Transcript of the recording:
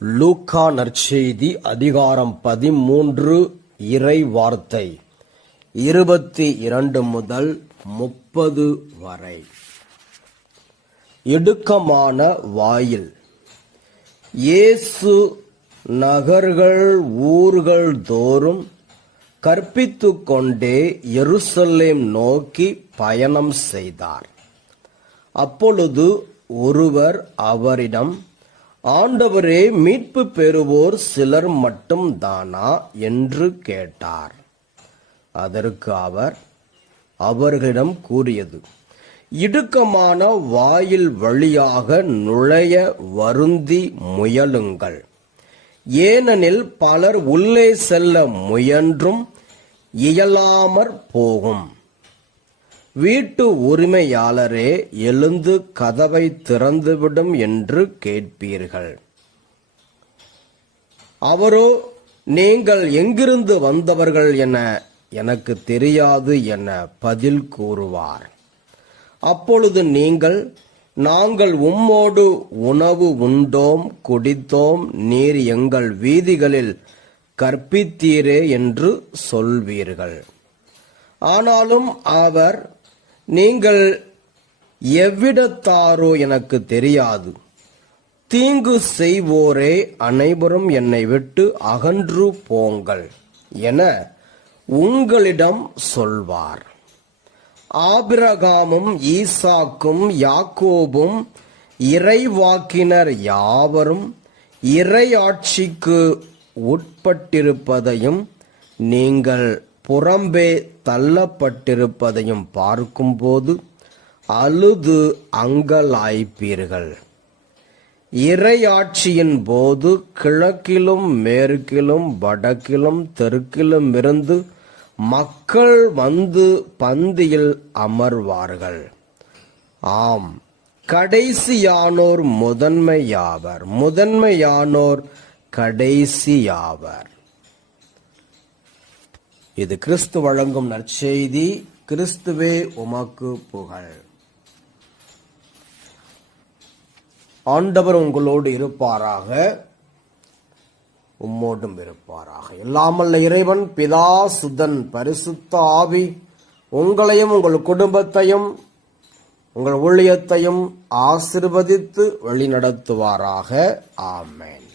லூக்கா நற்செய்தி அதிகாரம் 13 இறை வார்த்தை 22 முதல் 30 வரை. இடுக்கமான வாயில். இயேசு நகர்கள் ஊர்கள் தோறும் கற்பித்துக் கொண்டே எருசலேம் நோக்கி பயணம் செய்தார். அப்பொழுது ஒருவர் அவரிடம், ஆண்டவரே, மீட்பு பெறுவோர் சிலர் மட்டும் தானா என்று கேட்டார். அதற்கு அவர் அவர்களிடம் கூறியது, இடுக்கமான வாயில் வழியாக நுழைய வருந்தி முயலுங்கள். ஏனெனில் பலர் உள்ளே செல்ல முயன்றும் இயலாமற் போகும். வீட்டு உரிமையாளரே, எழுந்து கதவை திறந்துவிடும் என்று கேட்பீர்கள். அவரோ, நீங்கள் எங்கிருந்து வந்தவர்கள் என எனக்கு தெரியாது என பதில் கூறுவார். அப்பொழுது நீங்கள், நாங்கள் உம்மோடு உணவு உண்டோம் குடித்தோம், நீர் எங்கள் வீதிகளில் கற்பித்தீரே என்று சொல்வீர்கள். ஆனாலும் அவர், நீங்கள் எவ்விடத்தாரோ எனக்கு தெரியாது, தீங்கு செய்வோரே அனைவரும் என்னை விட்டு அகன்று போங்கள் என உங்களிடம் சொல்வார். ஆபிரகாமும் ஈசாக்கும் யாக்கோபும் இறைவாக்கினர் யாவரும் இறையாட்சிக்கு உட்பட்டிருப்பதையும் நீங்கள் புறம்பே தள்ளப்பட்டிருப்பதையும் பார்க்கும்போது அழுது அங்கலாய்ப்பீர்கள். இறையாட்சியின் போது கிழக்கிலும் மேற்கிலும் வடக்கிலும் தெற்கிலும் இருந்து மக்கள் வந்து பந்தியில் அமர்வார்கள். ஆம், கடைசியானோர் முதன்மையாவர், முதன்மையானோர் கடைசியாவர். இது கிறிஸ்து வழங்கும் நற்செய்தி. கிறிஸ்துவே உமக்கு புகழ். ஆண்டவர் உங்களோடு இருப்பாராக, உம்மோடும் இருப்பாராக. எல்லாமல்ல இறைவன் பிதா சுதன் பரிசுத்த ஆவி உங்களையும் உங்கள் குடும்பத்தையும் உங்கள் ஊழியத்தையும் ஆசீர்வதித்து வழிநடத்துவாராக. ஆமென்.